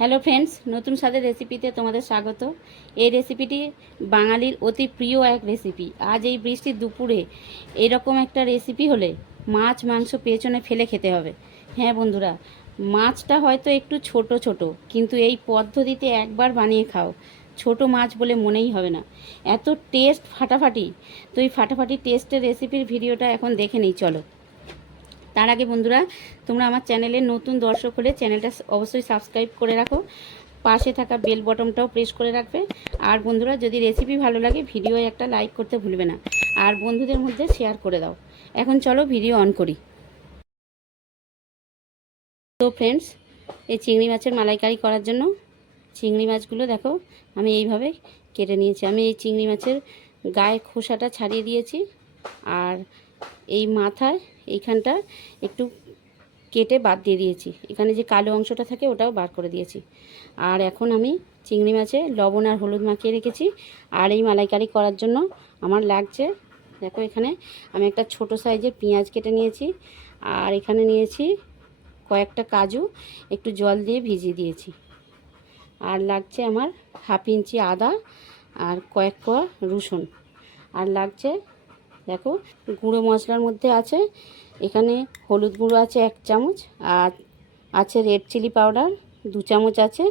Hello friends, নতুন স্বাদের রেসিপিতে তোমাদের স্বাগত। এই রেসিপিটি বাঙালির অতি প্রিয় এক রেসিপি। আজ এই বৃষ্টির দুপুরে এরকম একটা রেসিপি হলে মাছ মাংস পেছনে ফেলে খেতে হবে। হ্যাঁ বন্ধুরা, মাছটা হয়তো একটু ছোট ছোট, কিন্তু এই পদ্ধতিতে একবার বানিয়ে খাও, ছোট মাছ বলে মনেই হবে না। এত টেস্ট ফাটাফাটি। তো এই ফাটাফাটি টেস্টের রেসিপির ভিডিওটা এখন দেখে নেই, চলো। তার আগে বন্ধুরা, তোমরা আমার চ্যানেলে নতুন দর্শক হলে চ্যানেলটা অবশ্যই সাবস্ক্রাইব করে রাখো, পাশে থাকা বেল বটনটাও প্রেস করে রাখবে। আর বন্ধুরা, যদি রেসিপি ভালো লাগে ভিডিও একটা লাইক করতে ভুলবে না, আর বন্ধুদের মধ্যে শেয়ার করে দাও। এখন চলো ভিডিও অন করি। তো ফ্রেন্ডস, এই চিংড়ি মাছের মালাইকারি করার জন্য চিংড়ি মাছগুলো দেখো আমি এইভাবে কেটে নিয়েছি। আমি এই চিংড়ি মাছের গায়ে খোসাটা ছাড়িয়ে দিয়েছি, আর এই মাথায় এইখানটা একটু কেটে বাদ দিয়ে দিয়েছি। এখানে যে কালো অংশটা থাকে ওটাও বার করে দিয়েছি। আর এখন আমি চিংড়ি মাছে লবণ আর হলুদ মাখিয়ে রেখেছি। আর এই মালাইকারি করার জন্য আমার লাগছে, দেখো এখানে আমি একটা ছোট সাইজের পেঁয়াজ কেটে নিয়েছি, আর এখানে নিয়েছি কয়েকটা কাজু, একটু জল দিয়ে ভিজিয়ে দিয়েছি। আর লাগছে আমার হাফ ইঞ্চি আদা, আর কয়েক কোয়া রসুন। আর লাগছে দেখো গুঁড়ো মশলার মধ্যে আছে এখানে হলুদ গুঁড়ো আছে 1 চামচ, আর আছে রেড চিলি পাউডার 2 চামচ আছে,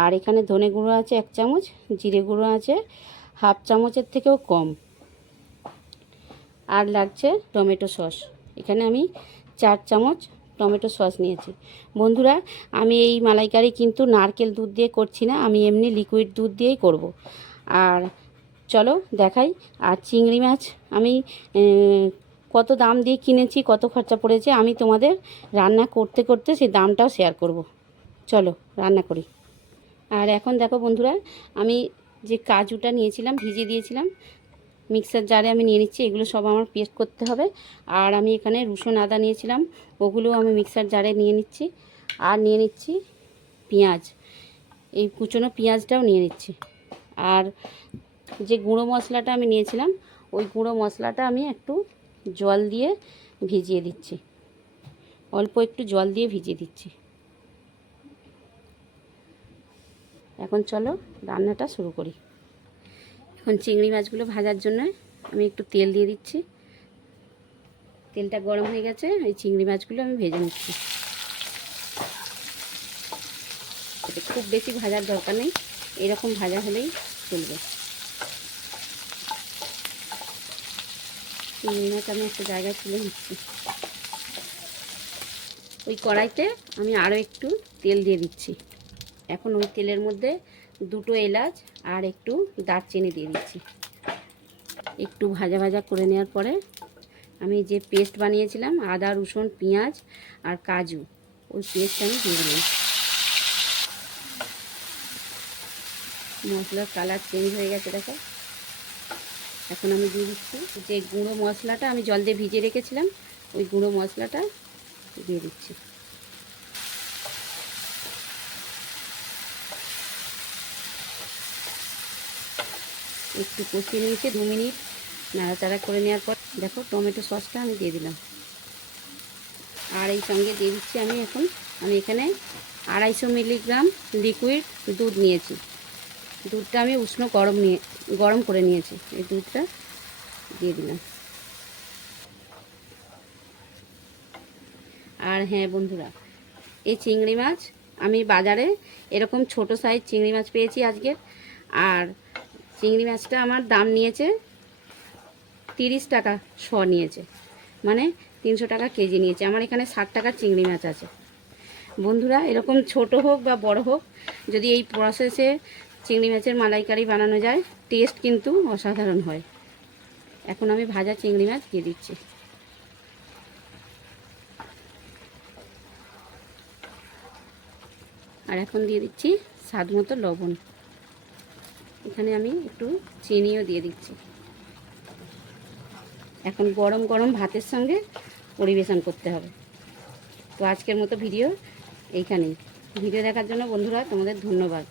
আর এখানে ধনে গুঁড়ো আছে 1 চামচ, জিরে গুঁড়ো আছে হাফ চামচের থেকেও কম। আর লাগছে টমেটো সস, এখানে আমি 4 চামচ টমেটো সস নিয়েছি। বন্ধুরা, আমি এই মালাইকারি কিন্তু নারকেল দুধ দিয়ে করছি না, আমি এমনি লিকুইড দুধ দিয়েই করব। আর চলো দেখাই। আর চিংড়ি মাছ আমি কত দাম দিয়ে কিনেছি, কত খরচা পড়েছে, আমি তোমাদের রান্না করতে করতে সেই দামটাও শেয়ার করব। চলো রান্না করি। আর এখন দেখো বন্ধুরা, আমি যে কাজুটা নিয়েছিলাম ভিজিয়ে দিয়েছিলাম, মিক্সার জারে আমি নিয়ে নিচ্ছি। এগুলো সব আমার পেস্ট করতে হবে। আর আমি এখানে রসুন আদা নিয়েছিলাম, ওগুলো আমি মিক্সার জারে নিয়ে নিচ্ছি। আর নিয়ে নিচ্ছি পেঁয়াজ, এই কুচনো পেঁয়াজটাও নিয়ে নিচ্ছি। আর যে গুঁড়ো মশলাটা আমি নিয়েছিলাম, ওই গুঁড়ো মশলাটা আমি একটু জল দিয়ে ভিজিয়ে দিচ্ছি, অল্প একটু জল দিয়ে ভিজিয়ে দিচ্ছি। এখন চলো রান্নাটা শুরু করি। এখন চিংড়ি মাছগুলো ভাজার জন্য আমি একটু তেল দিয়ে দিচ্ছি। তেলটা গরম হয়ে গেছে, এই চিংড়ি মাছগুলো আমি ভেজে নিচ্ছি। খুব বেশি ভাজার দরকার নেই, এরকম ভাজা হলেই চলবে। চিংড়ি মাছ আমি একটা জায়গায় তুলে নিচ্ছি। ওই কড়াইতে আমি আরও একটু তেল দিয়ে দিচ্ছি। এখন ওই তেলের মধ্যে 2টো এলাচ আর একটু দারচিনি দিয়ে দিচ্ছি। একটু ভাজা ভাজা করে নেওয়ার পরে আমি যে পেস্ট বানিয়েছিলাম আদা রসুন পেঁয়াজ আর কাজু, ওই পেস্ট আমি দিয়ে দিলাম। মশলার কালার চেঞ্জ হয়ে গেছে দেখো। এখন আমি দিয়ে দিচ্ছি যে গুঁড়ো মশলাটা আমি জল দিয়ে ভিজিয়ে রেখেছিলাম, ওই গুঁড়ো মশলাটা দিয়ে দিচ্ছি। একটু কষিয়ে নিয়েছি 2 মিনিট নাড়াচাড়া করে নেওয়ার পর দেখো টমেটো সসটা আমি দিয়ে দিলাম। আর এই সঙ্গে দিয়ে দিচ্ছি আমি এখানে 250 মিলিগ্রাম লিকুইড দুধ নিয়েছি। দুধটা আমি উষ্ণ গরম করে নিয়েছি, এই দুধটা দিয়ে দিলাম। আর হ্যাঁ বন্ধুরা, এই চিংড়ি মাছ আমি বাজারে এরকম ছোট সাইজ চিংড়ি মাছ পেয়েছি আজকে। আর চিংড়ি মাছটা আমার দাম নিয়েছে 30 টাকা শ নিয়েছে, মানে 300 টাকা কেজি নিয়েছে। আমার এখানে 60 টাকার চিংড়ি মাছ আছে। বন্ধুরা, এরকম ছোট হোক বা বড় হোক, যদি এই প্রসেসে চিংড়ি মাছের মালাইকারি বানানো যায়, টেস্ট কিন্তু অসাধারণ হয়। এখন আমি ভাজা চিংড়ি মাছ দিয়ে দিচ্ছি। আর এখন দিয়ে দিচ্ছি স্বাদ মতো লবণ। এখানে আমি একটু চিনিও দিয়ে দিচ্ছি। এখন গরম গরম ভাতের সঙ্গে পরিবেশন করতে হবে। তো আজকের মতো ভিডিও এইখানেই। ভিডিও দেখার জন্য বন্ধুরা তোমাদের ধন্যবাদ।